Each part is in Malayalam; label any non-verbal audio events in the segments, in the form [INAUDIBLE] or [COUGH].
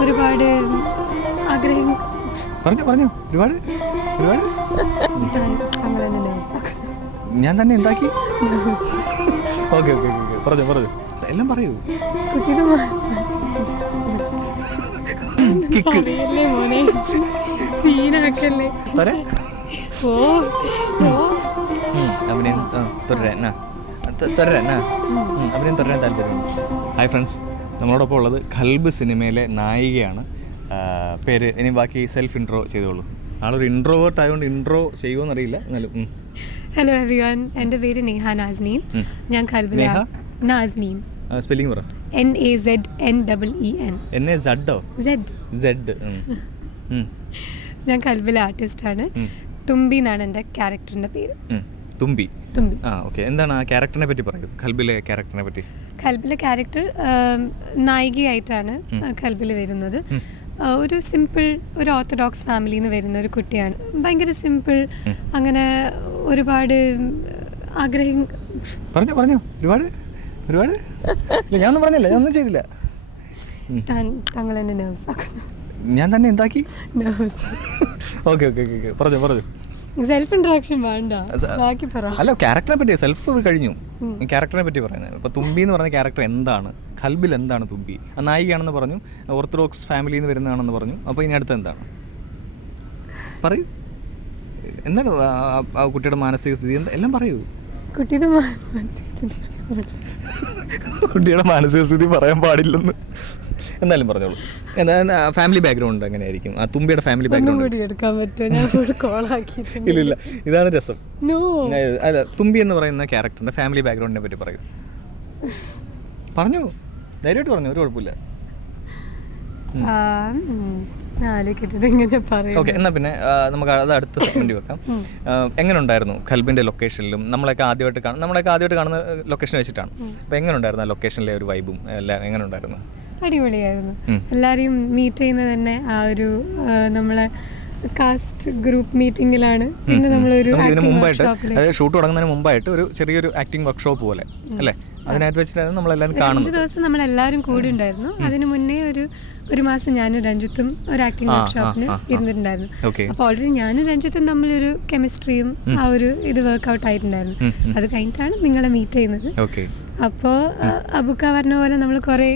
ഒരുപാട് ആഗ്രഹം. പറഞ്ഞു പറഞ്ഞു. ഒരുപാട് ഒരുപാട്. ഞാൻ തന്നെ എന്താക്കി? ഓക്കെ ഓക്കെ ഓക്കെ പറഞ്ഞു പറഞ്ഞു. എല്ലാം പറയൂ. അഭിനയം തുടരാൻ തുടരാൻ അഭിനയം തുടരാൻ താല്പര്യമുണ്ട്. ഹായ് ഫ്രണ്ട്സ് നമ്മളോടൊപ്പം ഉള്ളത് ഖൽബ് സിനിമയിലെ നായികയാണ്. പേര് ഇനി ബാക്കി സെൽഫ് ഇൻട്രോ ചെയ്തോളൂ. ആളൊരു ഇൻട്രോവേർട്ട് ആയതുകൊണ്ട് ഇൻട്രോ ചെയ്യുമോ അറിയില്ല എന്നാലും ഹലോ എവ്രിവൺ എന്റെ പേര് നേഹ നാസ്നീൻ ഞാൻ കൽബില നേഹ? നാസ്നീൻ സ്പെല്ലിംഗ് പറ. N A Z N double E N N A സെഡോ Z Z ഞാൻ ഖൽബിലെ ആർട്ടിസ്റ്റാണ് ആണ്. തുമ്പി എന്നാണ് എന്റെ ക്യാരക്ടറിന്റെ പേര്. തുമ്പി. തുമ്പി. ആ ഓക്കെ. എന്താണ് ആ ക്യാരക്ടറിനെ പറ്റി പറയൂ. ഖൽബിലെ ക്യാരക്ടറിനെ പറ്റി. കൽബിലെ ക്യാരക്ടർ നായികയായിട്ടാണ് കൽബിൽ വരുന്നത്. ഒരു സിമ്പിൾ ഒരു ഓർത്തഡോക്സ് ഫാമിലിയിൽ നിന്ന് വരുന്ന ഒരു കുട്ടിയാണ്. ഭയങ്കര സിമ്പിൾ അങ്ങനെ ഒരുപാട് ആഗ്രഹം പറഞ്ഞു പറഞ്ഞു. ഒരുപാട്? ഒരുപാട്? ഞാനൊന്നും പറഞ്ഞില്ല. ഞാനൊന്നും ചെയ്തില്ല. തങ്ങൾ എന്നെ നെർവസ് ആക്കുന്നു. ഞാൻ തന്നെ എന്താക്കി? Nervous [LAUGHS] okay okay okay. പറഞ്ഞു പറഞ്ഞു. സെൽഫ് ഇൻട്രാക്ഷൻ വേണ്ട. ബാക്കി പറ. അല്ല ക്യാരക്ടറിനെ പറ്റി സെൽഫ് കഴിഞ്ഞു. ക്യാരക്ടറിനെ പറ്റി പറയുന്നത്. ഇപ്പൊ തുമ്പി എന്ന് പറഞ്ഞ ക്യാരക്ടർ എന്താണ്? കൽബിൽ എന്താണ് തുമ്പി? നായികയാണെന്ന് പറഞ്ഞു ഓർത്തഡോക്സ് ഫാമിലിയിൽ നിന്ന് വരുന്നതാണെന്ന് പറഞ്ഞു. അപ്പോൾ ഇനി അടുത്ത് എന്താണ്? പറയൂ. എന്താണ് ആ- കുട്ടിയുടെ മാനസിക സ്ഥിതി? എല്ലാം പറയൂ. കുട്ടിയുടെ കുട്ടിയുടെ മാനസിക സ്ഥിതി പറയാൻ പാടില്ലെന്ന്. എന്നാലും പറഞ്ഞോളൂ. എന്താ ഫാമിലി ബാക്ക്ഗ്രൗണ്ട് അങ്ങനെ ആയിരിക്കും ആ തുമ്പിയുടെ ഫാമിലി ബാക്ക്ഗ്രൗണ്ട് എടുക്കാൻ പറ്റുമോ? ഇല്ല ഇല്ല. ഇതാണ് രസം. നോ അല്ല തുമ്പി എന്ന് പറയുന്ന ക്യാരക്ടറിന്റെ ഫാമിലി ബാക്ക്ഗ്രൗണ്ടിനെ പറ്റി പറയൂ. പറഞ്ഞു. ധൈര്യമായിട്ട് പറഞ്ഞു ഒരു കുഴപ്പമില്ല. ഓക്കെ എന്നാ പിന്നെ നമുക്ക് അത് അടുത്ത സെഗ്മെന്റ് വെക്കാം. എങ്ങനെ ഉണ്ടായിരുന്നു ഖൽബിന്റെ ലൊക്കേഷനിലും നമ്മളൊക്കെ ആദ്യമായിട്ട് കാണും നമ്മളൊക്കെ ആദ്യമായിട്ട് കാണുന്ന ലൊക്കേഷൻ വെച്ചിട്ടാണ്. അപ്പോൾ എങ്ങനെ ഉണ്ടായിരുന്നു ആ ലൊക്കേഷനിലെ ഒരു വൈബും എല്ലാം എങ്ങനെ ഉണ്ടായിരുന്നു അടിപൊളിയായിരുന്നു. എല്ലാരെയും മീറ്റ് ചെയ്യുന്നത് തന്നെ ആ ഒരു നമ്മളെ കാസ്റ്റ് ഗ്രൂപ്പ് മീറ്റിംഗിലാണ് പിന്നെ നമ്മളൊരു ഇതിന് മുമ്പായിട്ട് ഷൂട്ട് തുടങ്ങുന്നതിന് മുമ്പായിട്ട് ഒരു ചെറിയൊരു ആക്ടിംഗ് വർക്ക്ഷോപ്പ് പോലെ അല്ലേ? അതിനായിട്ട് വെച്ചിട്ടാണ് നമ്മളെല്ലാവരും കാണുന്നത് അഞ്ച് ദിവസം നമ്മൾ എല്ലാവരും കൂടി ഉണ്ടായിരുന്നു. അതിനു മുന്നേ ഒരു ഒരു മാസം ഞാനും രഞ്ജിത്തും ഒരു ആക്ടിംഗ് വർക്ക്ഷോപ്പിന്. ഇരുന്നിട്ടുണ്ടായിരുന്നു. അപ്പോൾ ഓൾറെഡി ഞാനും രഞ്ജിത്തും തമ്മിലൊരു കെമിസ്ട്രിയും ആ ഒരു ഇത് വർക്ക്ഔട്ട് ആയിട്ടുണ്ടായിരുന്നു. അത് കഴിഞ്ഞിട്ടാണ് നിങ്ങളെ മീറ്റ് ചെയ്യുന്നത്. അപ്പോൾ അബുക്ക പറഞ്ഞ പോലെ നമ്മൾ കുറേ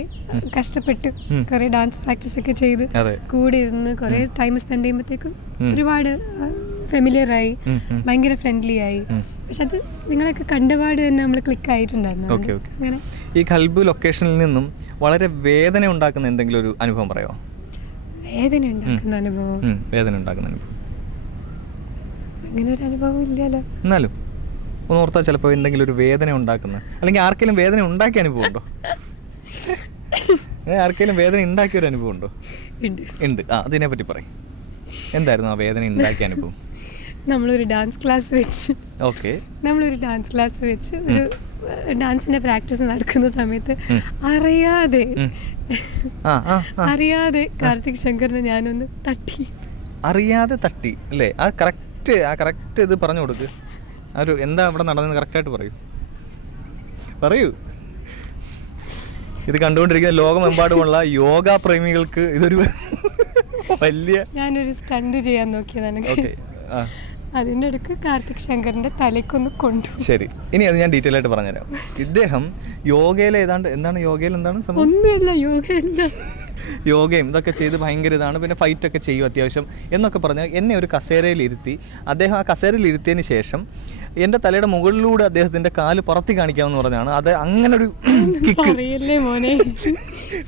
കഷ്ടപ്പെട്ട് കുറേ ഡാൻസ് പ്രാക്ടീസ് ഒക്കെ ചെയ്ത് കൂടി ഇരുന്ന് കുറേ ടൈം സ്പെൻഡ് ചെയ്യുമ്പോഴത്തേക്കും ഒരുപാട് ഫെമിലിയർ ആയി. ഭയങ്കര ഫ്രണ്ട്ലി ആയി. പക്ഷെ അത് നിങ്ങളൊക്കെ കണ്ടപാട് തന്നെ നമ്മൾ ക്ലിക്ക് ആയിട്ടുണ്ടായിരുന്നു. ഓക്കെ ഓക്കെ അങ്ങനെ. ഈ കൽബ് ലൊക്കേഷനിൽ നിന്നും വളരെ വേദന ഉണ്ടാക്കുന്ന എന്തെങ്കിലും ഒരു അനുഭവം പറയാമോ വേദന ഉണ്ടാക്കുന്ന അനുഭവം? വേദന ഉണ്ടാക്കുന്ന അനുഭവം. അങ്ങനെ ഒരു അനുഭവം ഇല്ലല്ലോ. എന്നാലും ഒന്ന് ഓർത്താൽ ചിലപ്പോൾ എന്തെങ്കിലും ഒരു വേദന ഉണ്ടാക്കുന്ന അല്ലെങ്കിൽ ആർക്കെങ്കിലും വേദന ഉണ്ടാക്കിയ അനുഭവം ഉണ്ടോ? ആർക്കെങ്കിലും വേദന ഉണ്ടാക്കിയ ഒരു അനുഭവം ഉണ്ട്? ഉണ്ട്. ആ അതിനെ പറ്റി പറയും. എന്തായിരുന്നു ആ വേദന ഉണ്ടാക്കിയ അനുഭവം? നമ്മളൊരു ഡാൻസ് ക്ലാസ് വെച്ച്. ഓക്കെ നമ്മളൊരു ഡാൻസ് ക്ലാസ് വെച്ച് ഒരു ഡാൻസിന്റെ പ്രാക്ടീസ് നടക്കുന്ന സമയത്ത് അറിയാതെ അറിയാതെ കാർത്തിക് ശങ്കറിനെ ഞാനൊന്ന് തട്ടി. അറിയാതെ തട്ടി അല്ലേ? ആ കറക്റ്റ് ആ കറക്റ്റ് ഇത് പറഞ്ഞു കൊടുക്ക്. ആ ഒരു എന്താ ഇവിടെ നടന്നത് കറക്റ്റായിട്ട് പറയൂ. പറയൂ. ഇത് കണ്ടുകൊണ്ടിരിക്കുന്ന ലോകമെമ്പാടുമുള്ള യോഗ പ്രേമികൾക്ക് ഇതൊരു [LAUGHS] വലിയ ഞാനൊരു സ്റ്റണ്ട് ചെയ്യാൻ നോക്കിയതാണ് ഓക്കെ ആ. അതിന്റെ അടുക്ക് കാർത്തിക് ശങ്കറിന്റെ തലയ്ക്കൊന്ന് കൊണ്ടു. ശരി ഇനി അത് ഞാൻ ഡീറ്റെയിൽ ആയിട്ട് പറഞ്ഞുതരാം. ഇദ്ദേഹം യോഗയിൽ ഏതാണ്ട് എന്താണ് യോഗയിൽ എന്താണ് സംഭവം? ഒന്നുമില്ല യോഗ ഇല്ല യോഗയും ഇതൊക്കെ ചെയ്ത് ഭയങ്കര ഇതാണ് പിന്നെ ഫൈറ്റ് ഒക്കെ ചെയ്യും അത്യാവശ്യം എന്നൊക്കെ പറഞ്ഞ് എന്നെ ഒരു കസേരയിൽ ഇരുത്തി അദ്ദേഹം ആ കസേരയിൽ ഇരുത്തിയതിന് ശേഷം എന്റെ തലയുടെ മുകളിലൂടെ അദ്ദേഹത്തിന്റെ കാൽ പറത്തി കാണിക്കാമെന്ന് പറഞ്ഞാണ്. അത് അങ്ങനെ ഒരു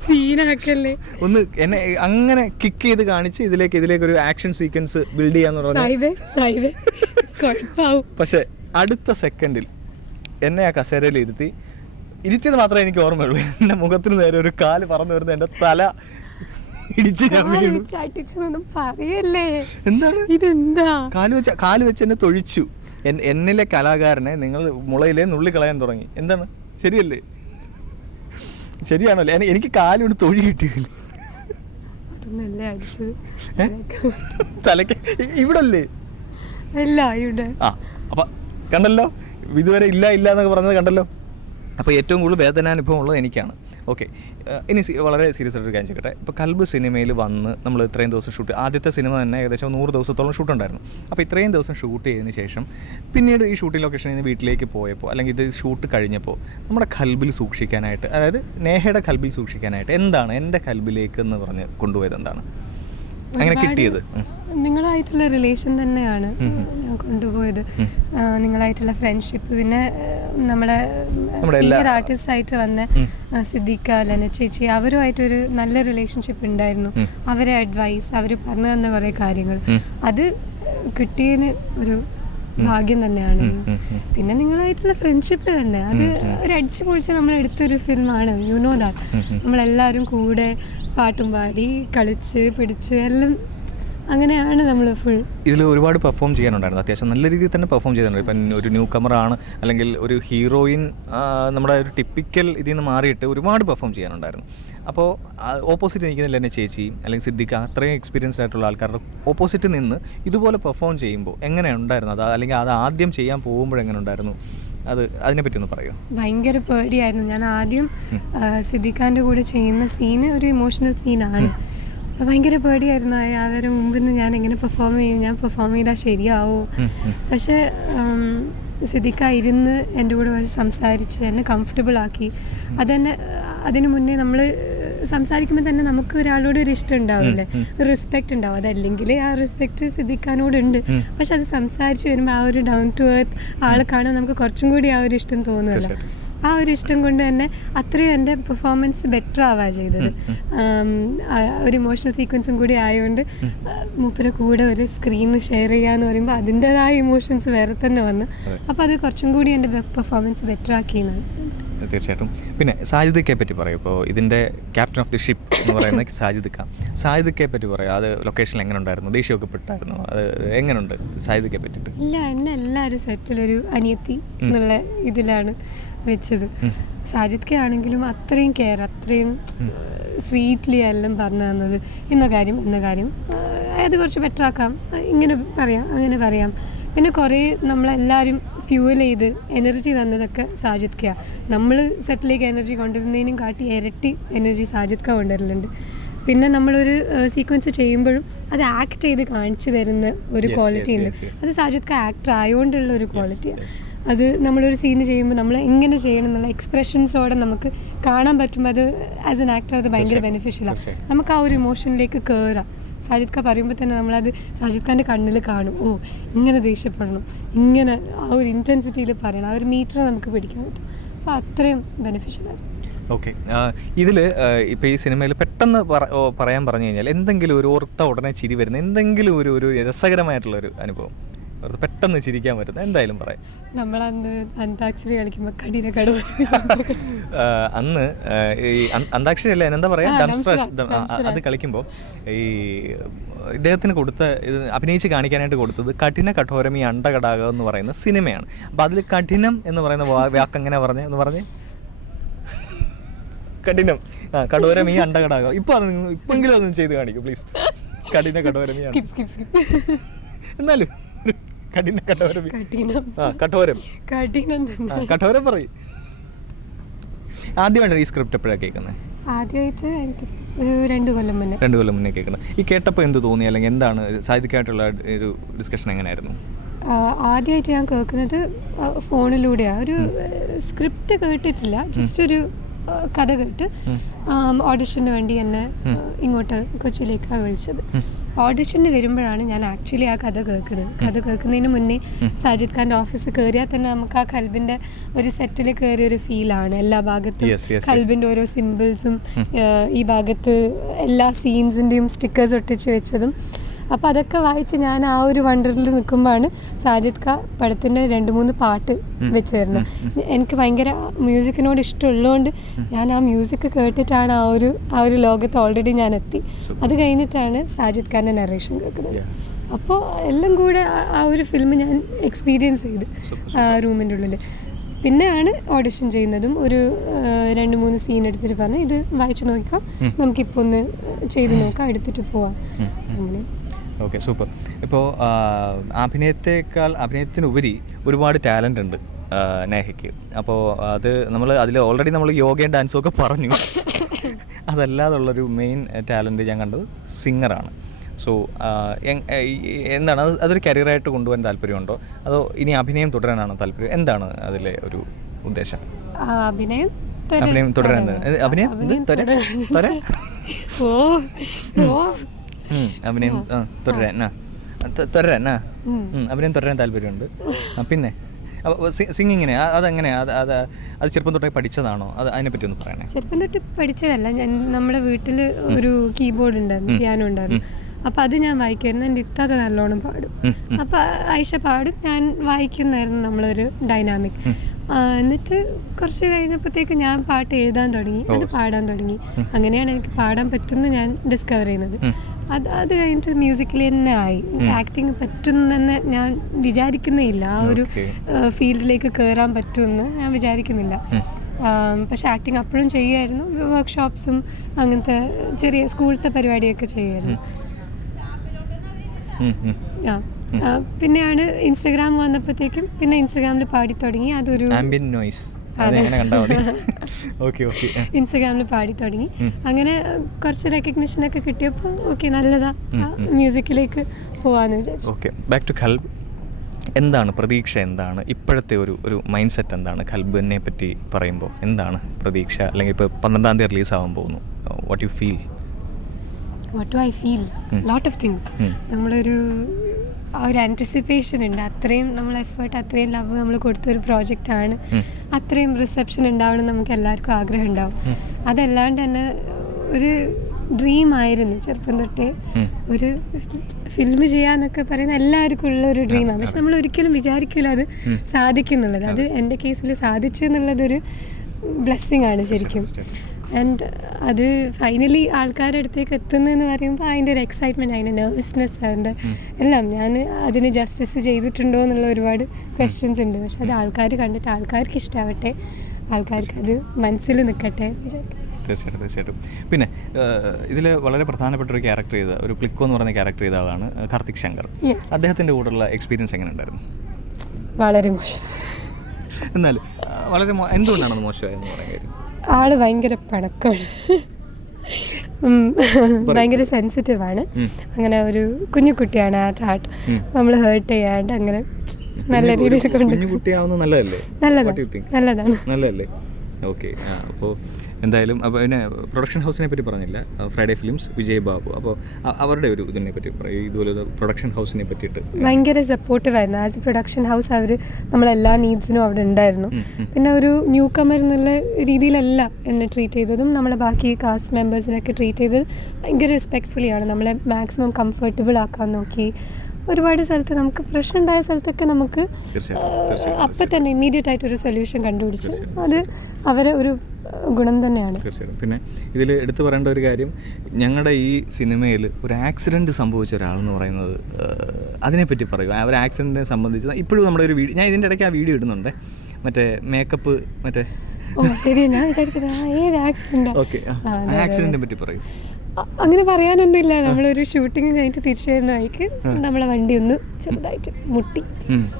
സീനാക്കല്ലേ? ഒന്ന് എന്നെ അങ്ങനെ കിക്ക് ചെയ്ത് കാണിച്ച് ഇതിലേക്ക് ഇതിലേക്ക് ഒരു ആക്ഷൻ സീക്വൻസ് ബിൽഡ് ചെയ്യാന്ന് പറഞ്ഞു പക്ഷെ അടുത്ത സെക്കൻഡിൽ എന്നെ ആ കസേരയിൽ ഇരുത്തി ഇരുത്തിയത് മാത്രമേ എനിക്ക് ഓർമ്മയുള്ളൂ. എന്റെ മുഖത്തിന് നേരെ ഒരു കാൽ പറന്നു വരുന്ന എന്റെ തല ഇടിച്ചു ഞാൻ വീണു. ചാട്ടിച്ചൊന്നും പറയല്ലേ? എന്താണ്? ഇതെന്താ? കാൽ വെച്ച് കാൽ വെച്ച് എന്നെ തൊഴിച്ചു. എന്നിലെ കലാകാരനെ നിങ്ങൾ മുളയിലെ നുള്ളി കളയാൻ തുടങ്ങി. എന്താണ്? ശരിയല്ലേ? ശരിയാണല്ലേ? എനിക്ക് കാലുകൊണ്ട് തൊഴി കിട്ടിയില്ല തലക്ക് ഇവിടല്ലേ? അല്ല ഇവിടെ. ആ അപ്പൊ കണ്ടല്ലോ? ഇതുവരെ ഇല്ല ഇല്ല എന്നൊക്കെ പറഞ്ഞത് കണ്ടല്ലോ? അപ്പോൾ ഏറ്റവും കൂടുതൽ വേദനാനുഭവം ഉള്ളത് എനിക്കാണ്. ഓക്കെ. ഇനി സി- വളരെ സീരിയസ് ആയിട്ട് ഒരു കാര്യം ചോദിക്കട്ടെ. ഇപ്പോൾ കൽബ് സിനിമയിൽ വന്ന് നമ്മൾ ഇത്രയും ദിവസം ഷൂട്ട് ആദ്യത്തെ സിനിമ തന്നെ ഏകദേശം നൂറ് ദിവസത്തോളം ഷൂട്ട് ഉണ്ടായിരുന്നു. അപ്പോൾ ഇത്രയും ദിവസം ഷൂട്ട് ചെയ്തതിന് ശേഷം പിന്നീട് ഈ ഷൂട്ടിംഗ് ലൊക്കേഷനിൽ നിന്ന് വീട്ടിലേക്ക് പോയപ്പോൾ അല്ലെങ്കിൽ ഇത് ഷൂട്ട് കഴിഞ്ഞപ്പോൾ നമ്മുടെ കൽബിൽ സൂക്ഷിക്കാനായിട്ട് അതായത് നേഹയുടെ കൽബിൽ സൂക്ഷിക്കാനായിട്ട് എന്താണ് എന്റെ കൽബിലേക്ക് എന്ന് പറഞ്ഞ് കൊണ്ടുപോയത് എന്താണ്? അങ്ങനെ കിട്ടിയത്. നിങ്ങളായിട്ടുള്ള റിലേഷൻ തന്നെയാണ് ഞാൻ കൊണ്ടുപോയത്. നിങ്ങളായിട്ടുള്ള ഫ്രണ്ട്ഷിപ്പ് പിന്നെ നമ്മുടെ സീനിയർ ആർട്ടിസ്റ്റ് ആയിട്ട് വന്ന സിദ്ദിഖ ലന ചേച്ചി അവരുമായിട്ടൊരു നല്ല റിലേഷൻഷിപ്പ് ഉണ്ടായിരുന്നു. അവരെ അഡ്വൈസ് അവർ പറഞ്ഞു തന്ന കുറേ കാര്യങ്ങൾ. അത് കിട്ടിയതിന് ഒരു ഭാഗ്യം തന്നെയാണ്. പിന്നെ നിങ്ങളായിട്ടുള്ള ഫ്രണ്ട്ഷിപ്പ് തന്നെ. അത് ഒരു അടിച്ചു പൊളിച്ച് നമ്മൾ എടുത്തൊരു ഫിലിമാണ് യു നോ ദാറ്റ് നമ്മളെല്ലാവരും കൂടെ പാട്ടും പാടി കളിച്ച് പിടിച്ച് എല്ലാം അങ്ങനെയാണ് നമ്മൾ ഫുൾ ഇതിൽ ഒരുപാട് പെർഫോം ചെയ്യാനുണ്ടായിരുന്നു. അത്യാവശ്യം നല്ല രീതിയിൽ തന്നെ പെർഫോം ചെയ്തിട്ടുണ്ട്. ഇപ്പം ഒരു ന്യൂ കമറാണ് അല്ലെങ്കിൽ ഒരു ഹീറോയിൻ നമ്മുടെ ഒരു ടിപ്പിക്കൽ ഇതിൽ നിന്ന് മാറിയിട്ട് ഒരുപാട് പെർഫോം ചെയ്യാനുണ്ടായിരുന്നു. അപ്പോൾ ഓപ്പോസിറ്റ് നിൽക്കുന്നില്ല എന്നെ ചേച്ചി അല്ലെങ്കിൽ സിദ്ദിഖ അത്രയും എക്സ്പീരിയൻസ്ഡ് ആയിട്ടുള്ള ആൾക്കാരുടെ ഓപ്പോസിറ്റ് നിന്ന് ഇതുപോലെ പെർഫോം ചെയ്യുമ്പോൾ എങ്ങനെയാണ് ഉണ്ടായിരുന്നു? അത് അല്ലെങ്കിൽ അത് ആദ്യം ചെയ്യാൻ പോകുമ്പോൾ എങ്ങനെ ഉണ്ടായിരുന്നു? അത് അതിനെ പറ്റി ഒന്ന് പറയുമോ? ഭയങ്കര പേടിയായിരുന്നു. ഞാൻ ആദ്യം സിദ്ദിഖാന്റെ കൂടെ ചെയ്യുന്ന സീന് ഒരു ഇമോഷണൽ സീനാണ് ഭയങ്കര പേടിയായിരുന്നു അവരുടെ മുമ്പിൽ നിന്ന് ഞാൻ എങ്ങനെ പെർഫോം ചെയ്യും? ഞാൻ പെർഫോം ചെയ്താൽ ശരിയാവോ? പക്ഷേ സിദ്ദിഖ ഇരുന്ന് എന്റെ കൂടെ വരെ സംസാരിച്ച് എന്നെ കംഫർട്ടബിൾ ആക്കി. അതെന്നെ അതിനു മുന്നേ നമ്മൾ സംസാരിക്കുമ്പോൾ തന്നെ നമുക്ക് ഒരാളോട് ഒരു ഇഷ്ടം ഉണ്ടാവില്ലേ? ഒരു റെസ്പെക്റ്റ് ഉണ്ടാവും. അതല്ലെങ്കിൽ ആ റെസ്പെക്റ്റ് ഉണ്ട് പക്ഷെ അത് സംസാരിച്ച് വരുമ്പോൾ ആ ഒരു ഡൗൺ ടു എർത്ത് ആളെ കാണാൻ നമുക്ക് കുറച്ചും കൂടി ആ ഒരു ഇഷ്ടം തോന്നുമല്ലോ. ആ ഒരു ഇഷ്ടം കൊണ്ട് തന്നെ അത്രയും എന്റെ പെർഫോമൻസ് ബെറ്റർ ആവാ ചെയ്തത്. ഒരു ഇമോഷണൽ സീക്വൻസും കൂടി ആയതുകൊണ്ട് മൂപ്പരെ കൂടെ ഒരു സ്ക്രീൻ ഷെയർ ചെയ്യാന്ന് പറയുമ്പോൾ അതിന്റെതായ ഇമോഷൻസ് വേറെ തന്നെ വന്നു. അപ്പോൾ അത് കുറച്ചും കൂടി എന്റെ പെർഫോമൻസ് ബെറ്റർ ആക്കിയെന്നാണ് തീർച്ചയായിട്ടും. പിന്നെ സാജിദിക്കയെ പറ്റി പറയും. ഇപ്പോൾ ഇതിന്റെ ക്യാപ്റ്റൻ ഓഫ് ദി ഷിപ്പ് എന്ന് പറയുന്ന [LAUGHS] സാജിദിക്ക. സാജിദിക്കയെ പറ്റി പറയും. അത് ലൊക്കേഷനിൽ എങ്ങനെ ഉണ്ടായിരുന്നു? ദേഷ്യമൊക്കെ പെട്ടായിരുന്നു? അത് എങ്ങനെയുണ്ട് സാജിദിക്കയെ പറ്റിയിട്ട്? ഇല്ല എന്നെ എല്ലാവരും സെറ്റിലൊരു അനിയത്തി എന്നുള്ള ഇതിലാണ്. വെച്ചത്. സാജിദ് കെ ആണെങ്കിലും അത്രയും കെയർ അത്രയും സ്വീറ്റ്ലി എല്ലാം പറഞ്ഞു തന്നത് ഇന്ന കാര്യം ഇന്ന കാര്യം അത് കുറച്ച് ബെറ്റർ ആക്കാം ഇങ്ങനെ പറയാം അങ്ങനെ പറയാം. പിന്നെ കുറേ നമ്മളെല്ലാവരും ഫ്യൂവൽ ചെയ്ത് എനർജി തന്നതൊക്കെ സാജിദ് കെയാണ് നമ്മൾ സെറ്റിലേക്ക് എനർജി കൊണ്ടുവരുന്നതിനും കാട്ടി ഇരട്ടി എനർജി സാജിദ് ക കൊണ്ടുവരലുണ്ട്. പിന്നെ നമ്മളൊരു സീക്വൻസ് ചെയ്യുമ്പോഴും അത് ആക്ട് ചെയ്ത് കാണിച്ചു തരുന്ന ഒരു ക്വാളിറ്റി ഉണ്ട്. അത് സാജിദ് ക ആക്ടർ ആയതുകൊണ്ടുള്ള ഒരു ക്വാളിറ്റിയാണ് അത് നമ്മളൊരു സീന് ചെയ്യുമ്പോൾ നമ്മൾ എങ്ങനെ ചെയ്യണം എന്നുള്ള എക്സ്പ്രഷൻസോടെ നമുക്ക് കാണാൻ പറ്റുമ്പോൾ അത് ആസ് എൻ ആക്ടർ അത് ഭയങ്കര ബെനിഫിഷ്യലാണ് നമുക്ക് ആ ഒരു ഇമോഷനിലേക്ക് കയറാം സാജിദ് ഖാൻ പറയുമ്പോൾ തന്നെ നമ്മളത് സാജിദ് ഖാന്റെ കണ്ണിൽ കാണും. ഓ ഇങ്ങനെ ദേഷ്യപ്പെടണം. ഇങ്ങനെ ആ ഒരു ഇന്റൻസിറ്റിയിൽ പറയണം. ആ ഒരു മീറ്റർ നമുക്ക് പിടിക്കാൻ പറ്റും. അപ്പോൾ അത്രയും ബെനിഫിഷ്യലായിരുന്നു ഓക്കെ. ഇതിൽ ഇപ്പോൾ ഈ സിനിമയിൽ പെട്ടെന്ന് പറ- പറയാൻ പറഞ്ഞു കഴിഞ്ഞാൽ എന്തെങ്കിലും ഒരു ഓർത്ത ഉടനെ ചിരി വരുന്ന എന്തെങ്കിലും ഒരു ഒരു രസകരമായിട്ടുള്ള ഒരു അനുഭവം. പെട്ടെന്ന് ചിരിക്കാൻ പറ്റുന്ന എന്തായാലും പറയാം. നമ്മളന്ന് അന്താക്ഷരി കളിക്കുമ്പോൾ കഠിന കടവ്. അന്ന് ഈ അന്താക്ഷരി അല്ല? എന്താ പറയാ? അത് കളിക്കുമ്പോൾ ഈ ഇദ്ദേഹത്തിന് കൊടുത്ത ഇത് അഭിനയിച്ച് കാണിക്കാനായിട്ട് കൊടുത്തത് കഠിന കഠോരം ഈ അണ്ടകടാകം എന്ന് പറയുന്ന സിനിമയാണ്. അപ്പം അതിൽ കഠിനം എന്ന് പറയുന്ന വാക്ക് എങ്ങനെ പറഞ്ഞേ? എന്ന് പറഞ്ഞേ. കഠിനം. ആ കടോരമി അണ്ടകടാകം. ഇപ്പൊ അത് ഇപ്പെങ്കിലും അതൊന്നും ചെയ്ത് കാണിക്കും പ്ലീസ് കഠിന സ്കിപ്പ് എന്നാലും കഠിന കഠോരം. ആ കഠോരം. കഠിനം ആ, തന്നെ. കഠോരം പറയും. ആദ്യമായിട്ടാണ് ഈ സ്ക്രിപ്റ്റ് എപ്പോഴാണ് കേൾക്കുന്നത് ആദ്യമായിട്ട് എനിക്ക് ഒരു രണ്ട് കൊല്ലം മുന്നേ. രണ്ട് കൊല്ലം മുന്നേ കേൾക്കണം ഈ കേട്ടപ്പോൾ എന്ത് തോന്നി? അല്ലെങ്കിൽ എന്താണ് സാഹിത്യമായിട്ടുള്ള ഒരു ഡിസ്കഷൻ എങ്ങനെയായിരുന്നു? ആദ്യമായിട്ട് ഞാൻ കേൾക്കുന്നത് ഫോണിലൂടെയാണ് ഒരു സ്ക്രിപ്റ്റ് കേട്ടിട്ടില്ല. ജസ്റ്റ് ഒരു ആ, കഥ കേട്ട് ഓഡിഷന് വേണ്ടി എന്നെ ആ, ഇങ്ങോട്ട് കൊച്ചിയിലേക്കാണ് വിളിച്ചത്. ഓഡിഷന് വരുമ്പോഴാണ് ഞാൻ ആക്ച്വലി ആ കഥ കേൾക്കുന്നത്. കഥ കേൾക്കുന്നതിന് മുന്നേ സാജിദ് ഖാന്റെ ഓഫീസ് കയറിയാൽ തന്നെ നമുക്ക് ആ കൽബിന്റെ ഒരു സെറ്റിൽ കയറിയ ഒരു ഫീലാണ് എല്ലാ ഭാഗത്തും. കൽബിന്റെ ഓരോ സിമ്പിൾസും ഈ ഭാഗത്ത് എല്ലാ സീൻസിന്റെയും സ്റ്റിക്കേഴ്സ് ഒട്ടിച്ച് വെച്ചതും അപ്പോൾ അതൊക്കെ വായിച്ച് ഞാൻ ആ ഒരു വണ്ടറിൽ നിൽക്കുമ്പോഴാണ് സാജിദ് ഖാ പടത്തിന്റെ രണ്ട് മൂന്ന് പാട്ട് വെച്ച് തരുന്നത് എനിക്ക് ഭയങ്കര മ്യൂസിക്കിനോട് ഇഷ്ടമുള്ളതുകൊണ്ട് ഞാൻ ആ മ്യൂസിക് കേട്ടിട്ടാണ് ആ ഒരു ആ ഒരു ലോകത്ത് ഓൾറെഡി ഞാൻ എത്തി. അത് കഴിഞ്ഞിട്ടാണ് സാജിദ് ഖാന്റെ നറേഷൻ കേൾക്കുന്നത്. അപ്പോൾ എല്ലാം കൂടെ ആ- ഒരു ഫിലിം ഞാൻ എക്സ്പീരിയൻസ് ചെയ്ത് ആ റൂമിന്റെ ഉള്ളിൽ. പിന്നെയാണ് ഓഡിഷൻ ചെയ്യുന്നതും ഒരു രണ്ട് മൂന്ന് സീൻ എടുത്തിട്ട് പറഞ്ഞു ഇത് വായിച്ചു നോക്കാം. നമുക്കിപ്പോൾ ഒന്ന് ചെയ്ത് നോക്കാം എടുത്തിട്ട് പോവാം. അങ്ങനെ. Okay super. ഇപ്പോൾ അഭിനയത്തെക്കാൾ അഭിനയത്തിനുപരി ഒരുപാട് ടാലന്റ് ഉണ്ട് നേഹയ്ക്ക്. അപ്പോൾ അത് നമ്മൾ അതിൽ ഓൾറെഡി നമ്മൾ യോഗയും ഡാൻസും ഒക്കെ പറഞ്ഞു. അതല്ലാതുള്ളൊരു മെയിൻ ടാലന്റ് ഞാൻ കണ്ടത് സിംഗറാണ് സോ എന്താണ്? അത് അതൊരു കരിയറായിട്ട് കൊണ്ടുപോകാൻ താല്പര്യമുണ്ടോ? അതോ ഇനി അഭിനയം തുടരാനാണോ താല്പര്യം? എന്താണ് അതിലെ ഒരു ഉദ്ദേശം? അഭിനയം അഭിനയം തുടരാൻ അഭിനയം? ഓ ഓ. അഭിനയം ആ തുടരാൻ ആ. ത- തുടരാൻ ആ. ഉം, അഭിനയം തുടരാൻ താല്പര്യമുണ്ട്. ആ, പിന്നെ സിംഗിങ്ങിനെ അതെങ്ങനെ അത് അത് അത് ചെറുപ്പം തൊട്ടേ പഠിച്ചതാണോ? അത് അതിനെപ്പറ്റി ഒന്ന് പറയണേ. ചെറുപ്പം തൊട്ട് പഠിച്ചതല്ല. ഞാൻ നമ്മുടെ വീട്ടിൽ ഒരു കീബോർഡ് ഉണ്ടായിരുന്നു പിയാനോ ഉണ്ടായിരുന്നു. അപ്പം അത് ഞാൻ വായിക്കുമായിരുന്നു. എന്റെ ഇത്താത്ത നല്ലോണം പാടും. അപ്പം ആയിഷ പാടും. ഞാൻ വായിക്കുന്നായിരുന്നു നമ്മളൊരു ഡൈനാമിക് എന്നിട്ട് കുറച്ച് കഴിഞ്ഞപ്പോഴത്തേക്ക് ഞാൻ പാട്ട് എഴുതാൻ തുടങ്ങി. അത് പാടാൻ തുടങ്ങി. അങ്ങനെയാണ് എനിക്ക് പാടാൻ പറ്റുമെന്ന് ഞാൻ ഡിസ്കവർ ചെയ്യുന്നത്. അത് അത് കഴിഞ്ഞിട്ട് മ്യൂസിക്കിൽ തന്നെ ആയി. ആക്ടിങ് പറ്റുന്നെന്ന് ഞാൻ വിചാരിക്കുന്നേ ഇല്ല ആ ഒരു ഫീൽഡിലേക്ക് കയറാൻ പറ്റുമെന്ന് ഞാൻ വിചാരിക്കുന്നില്ല. പക്ഷേ ആക്ടിങ് അപ്പോഴും ചെയ്യുമായിരുന്നു. വർക്ക്ഷോപ്സും അങ്ങനത്തെ ചെറിയ സ്കൂളത്തെ പരിപാടിയൊക്കെ ചെയ്യുമായിരുന്നു. ആ പിന്നെയാണ് ഇൻസ്റ്റഗ്രാം വന്നപ്പോഴത്തേക്കും പിന്നെ ഇൻസ്റ്റഗ്രാമിൽ പാടി തുടങ്ങി. അതൊരു നോയ്സ് ഇൻസ്റ്റഗ്രാമിൽ [LAUGHS] പാടി തുടങ്ങി. അങ്ങനെ കുറച്ച് റെക്കഗ്നിഷൻ ഒക്കെ കിട്ടിയപ്പോൾ ഓക്കെ നല്ലതാ. മ്യൂസിക്കിലേക്ക് പോവാന്ന് വിചാരിച്ചു. ഓക്കെ ബാക്ക് ടു ഖൽബ് എന്താണ് പ്രതീക്ഷ? എന്താണ് ഇപ്പോഴത്തെ ഒരു ഒരു മൈൻഡ് സെറ്റ് എന്താണ് ഖൽബിനെ പറ്റി പറയുമ്പോൾ എന്താണ് പ്രതീക്ഷ? അല്ലെങ്കിൽ ഇപ്പോൾ പന്ത്രണ്ടാം തീയതി റിലീസ് ആവാൻ പോകുന്നു. What you feel what do I feel lot of things. നമ്മളൊരു ആ ഒരു ആന്റിസിപ്പേഷൻ ഉണ്ട്. അത്രയും നമ്മൾ എഫേർട്ട് അത്രയും ലവ് നമ്മൾ കൊടുത്തൊരു പ്രോജക്റ്റ് ആണ്. അത്രയും റിസപ്ഷൻ ഉണ്ടാവണം എന്ന് നമുക്ക് എല്ലാവർക്കും ആഗ്രഹം ഉണ്ടാവും. അതല്ലാണ്ട് തന്നെ ഒരു ഡ്രീം ആയിരുന്നു ചെറുപ്പം തൊട്ടേ. ഒരു ഫിലിം ചെയ്യാന്നൊക്കെ പറയുന്ന എല്ലാവർക്കും ഉള്ള ഒരു ഡ്രീമാണ് പക്ഷെ നമ്മൾ ഒരിക്കലും വിചാരിക്കില്ല അത് സാധിക്കുന്നുള്ളത്. അത് എന്റെ കേസിൽ സാധിച്ചു എന്നുള്ളതൊരു ബ്ലെസ്സിങ് ആണ് ശരിക്കും. ആൻഡ് അത് ഫൈനലി ആൾക്കാരുടെ അടുത്തേക്ക് എത്തുന്നതെന്ന് പറയുമ്പോൾ അതിന്റെ ഒരു എക്സൈറ്റ്മെന്റ് അതിന്റെ നെർവസ്നെസ് അതിന്റെ എല്ലാം ഞാൻ അതിന് ജസ്റ്റിസ് ചെയ്തിട്ടുണ്ടോ എന്നുള്ള ഒരുപാട് ക്വസ്റ്റ്യൻസ് ഉണ്ട്. പക്ഷെ അത് ആൾക്കാർ കണ്ടിട്ട് ആൾക്കാർക്ക് ഇഷ്ടാവട്ടെ. ആൾക്കാർക്ക് അത് മനസ്സിൽ നിൽക്കട്ടെ വിചാരിക്കും തീർച്ചയായിട്ടും തീർച്ചയായിട്ടും. പിന്നെ ഇതിൽ വളരെ പ്രധാനപ്പെട്ട ഒരു ക്യാരക്ടർ ചെയ്ത ഒരു പ്ലിക്കോ എന്ന് പറയുന്ന ക്യാരക്ടർ ചെയ്ത ആളാണ് കാർത്തിക് ശങ്കർ. അദ്ദേഹത്തിന്റെ കൂടെയുള്ള എക്സ്പീരിയൻസ് എങ്ങനെ ഉണ്ടായിരുന്നു വളരെ മോശം. എന്നാൽ വളരെ എന്തുകൊണ്ടാണ് മോശമായെന്ന് പറയാൻ കാര്യം? ആൾ ഭയങ്കര പണക്കാണ്. ഭയങ്കര സെൻസിറ്റീവ് ആണ്. അങ്ങനെ ഒരു കുഞ്ഞു കുട്ടിയാണ് ആ ഹാർട്ട് നമ്മൾ ഹേർട്ട് ചെയ്യാണ്ട് അങ്ങനെ നല്ല രീതിയിൽ കൊണ്ട് നല്ലതല്ലേ? നല്ലതാണ് നല്ലതാണ്. നല്ലതല്ലേ? ഓക്കെ അപ്പോൾ എന്തായാലും അപ്പോൾ പിന്നെ പ്രൊഡക്ഷൻ ഹൗസിനെ പറ്റി പറഞ്ഞില്ല. Friday films Vijay Babu. അപ്പോൾ അവരുടെ ഒരു ഇതിനെ പറ്റി ഇതുപോലെ പ്രൊഡക്ഷൻ ഹൗസിനെ പറ്റിയിട്ട്. ഭയങ്കര സപ്പോർട്ടീവ് ആയിരുന്നു. ആസ് എ പ്രൊഡക്ഷൻ ഹൗസ് അവർ നമ്മളെല്ലാ നീഡ്സിനും അവിടെ ഉണ്ടായിരുന്നു. പിന്നെ ഒരു ന്യൂ കമർ എന്നുള്ള രീതിയിലല്ല എന്നെ ട്രീറ്റ് ചെയ്തതും. നമ്മളെ ബാക്കി കാസ്റ്റ് മെമ്പേഴ്സിനൊക്കെ ട്രീറ്റ് ചെയ്തത് ഭയങ്കര റെസ്പെക്ട്ഫുള്ളിയാണ് നമ്മളെ മാക്സിമം കംഫർട്ടബിൾ ആക്കാൻ നോക്കി. ഒരുപാട് സ്ഥലത്ത് നമുക്ക് പ്രശ്നം ഉണ്ടായ സ്ഥലത്തൊക്കെ നമുക്ക് അപ്പം തന്നെ ഇമ്മീഡിയറ്റ് ആയിട്ട് ഒരു സൊല്യൂഷൻ കണ്ടുപിടിച്ചു അത് അവരെ ഒരു ഗുണം തന്നെയാണ്. തീർച്ചയായിട്ടും. പിന്നെ ഇതിൽ എടുത്തു പറയേണ്ട ഒരു കാര്യം ഞങ്ങളുടെ ഈ സിനിമയിൽ ഒരു ആക്സിഡന്റ് സംഭവിച്ച ഒരാളെന്ന് പറയുന്നത് അതിനെപ്പറ്റി പറയൂ. ആ ഒരു ആക്സിഡന്റിനെ സംബന്ധിച്ച് ഇപ്പോഴും നമ്മുടെ ഒരു വീഡിയോ ഞാൻ ഇതിന്റെ ഇടയ്ക്ക് ആ വീഡിയോ ഇടുന്നുണ്ട്. മറ്റേ മേക്കപ്പ് മറ്റേ ഓ ശരി ഞാൻ വിചാരിക്കുന്നത് ഏത് ഓക്കെ ആക്സിഡന്റിനെ പറ്റി പറയൂ. അങ്ങനെ പറയാനൊന്നുമില്ല. നമ്മളൊരു ഷൂട്ടിങ് കഴിഞ്ഞിട്ട് തിരിച്ചു വരുന്ന വഴിക്ക് നമ്മളെ വണ്ടി ഒന്ന് ചെറുതായിട്ട് മുട്ടി.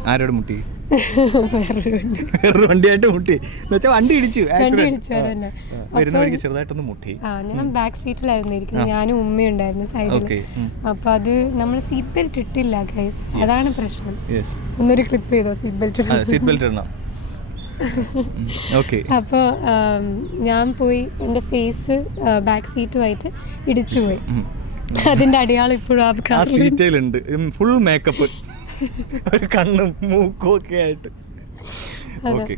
ആരോട് മുട്ടി? [LAUGHS] വേറൊരു വണ്ടി. വേറൊരു വണ്ടിയായിട്ട് മുട്ടി. എന്നുവെച്ചാൽ വണ്ടി ഇടിച്ചു വണ്ടി ഇടിച്ചു അത് തന്നെ. ആ, വരുന്ന വഴിക്ക് ചെറുതായിട്ടൊന്ന് മുട്ടി. ആ ഞാൻ ബാക്ക് സീറ്റിലായിരുന്നു ഇരിക്കുന്നത്. ഞാനും ഉമ്മയുണ്ടായിരുന്നു സൈഡിൽ Okay, അപ്പൊ അത് നമ്മൾ സീറ്റ് ബെൽറ്റ് ഇട്ടില്ല ഗൈസ് അതാണ് പ്രശ്നം. ഒന്നൊരു ക്ലിപ്പ് ചെയ്തോ സീറ്റ് ബെൽറ്റ് സീറ്റ് ബെൽറ്റ് ഇടണം. [LAUGHS] അപ്പോൾ ഞാൻ പോയി എന്റെ ഫേസ് ബാക്ക് സീറ്റുമായിട്ട് ഇടിച്ചു പോയി. അതിന്റെ അടയാളം ഇപ്പോഴും ആ സീറ്റയിലുണ്ട് ഫുൾ മേക്കപ്പ് കണ്ണും മൂക്കും ഒക്കെ ആയിട്ട്. ഓക്കെ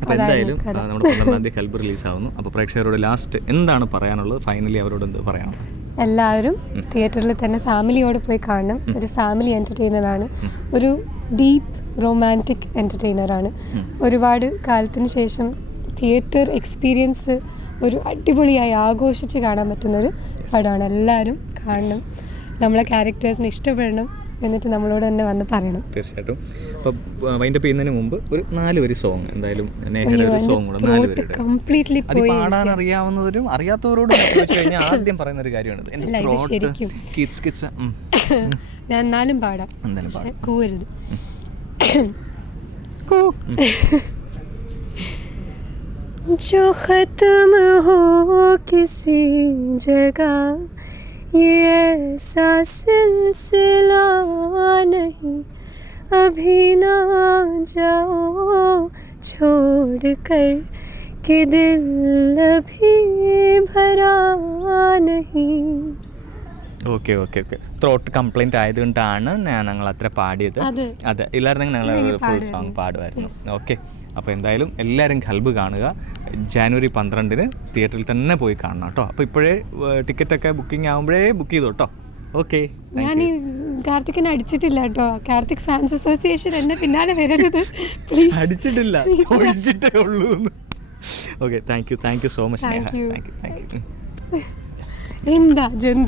അപ്പോൾ എന്തായാലും നമ്മുടെ പന്ത്രണ്ടാം തീയതി കൽബ് റിലീസ് ആവുന്നു അപ്പോൾ പ്രേക്ഷകരോട് ലാസ്റ്റ് എന്താണ് പറയാനുള്ളത്? ഫൈനലി അവരോട് എന്ത് പറയാനുള്ളത് എല്ലാവരും തിയേറ്ററിൽ തന്നെ ഫാമിലിയോട് പോയി കാണണം. ഒരു ഫാമിലി എന്റർടൈനർ ആണ്. ഒരു ഡീപ്പ് റൊമാന്റിക് എന്റർടൈനർ ആണ്. ഒരുപാട് കാലത്തിന് ശേഷം തിയേറ്റർ എക്സ്പീരിയൻസ് ഒരു അടിപൊളിയായി ആഘോഷിച്ച് കാണാൻ പറ്റുന്നൊരു പടമാണ്. എല്ലാവരും കാണണം. നമ്മളെ ക്യാരക്ടേഴ്സിനെ ഇഷ്ടപ്പെടണം എന്നിട്ട് നമ്മളോട് തന്നെ വന്ന് പറയണം. തീർച്ചയായിട്ടും. അപ്പോൾ വൈൻഡപ്പ് ചെയ്യുന്നതിന് മുമ്പ് ഒരു നാല് വരി സോങ് എന്തായാലും ഒരു സോങ് കൂടെ നാല് കംപ്ലീറ്റ്ലി അത് പാടാൻ അറിയാവുന്നവരും അറിയാത്തവരോട് ചോദിച്ചു കഴിഞ്ഞാൽ ആദ്യം പറയുന്ന ഒരു കാര്യമാണ് എന്റെ ത്രോട്ട് [LAUGHS] ഞാൻ എന്നാലും പാടാം. കൂവരുത്. [COUGHS] जो ख़त्म हो किसी जगह, ये ऐसा सिलसिला नहीं। अभी ना जाओ छोड़ कर कि दिल अभी भरा नहीं। Okay okay okay. Throat complaint ആയതുകൊണ്ടാണ് ഞാൻ ഞങ്ങൾ അത്ര പാടിയത്. അതെ. ഇല്ലായിരുന്നെങ്കിൽ ഞങ്ങൾ ഫുൾ സോങ് പാടുമായിരുന്നു. ഓക്കെ. അപ്പോൾ എന്തായാലും എല്ലാവരും ഖൽബ് കാണുക. ജാനുവരി പന്ത്രണ്ടിന് തിയേറ്ററിൽ തന്നെ പോയി കാണണം കേട്ടോ. അപ്പോൾ ഇപ്പോഴേ ടിക്കറ്റൊക്കെ ബുക്കിംഗ് ആകുമ്പോഴേ ബുക്ക് ചെയ്തു കേട്ടോ ഓക്കെ. ഞാൻ കാർത്തിക്കിനെ അടിച്ചിട്ടില്ല കേട്ടോ കാർത്തിക് ഫാൻസ് അസോസിയേഷൻ എന്നെ പിന്നാലെ വരരുത്. അടിച്ചിട്ടില്ല. [LAUGHS] ഒഴിച്ചിട്ടേ ഉള്ളൂ. Okay thank you thank you so much Sneha. Thank you. Thank you thank you എന്താ ജന്തു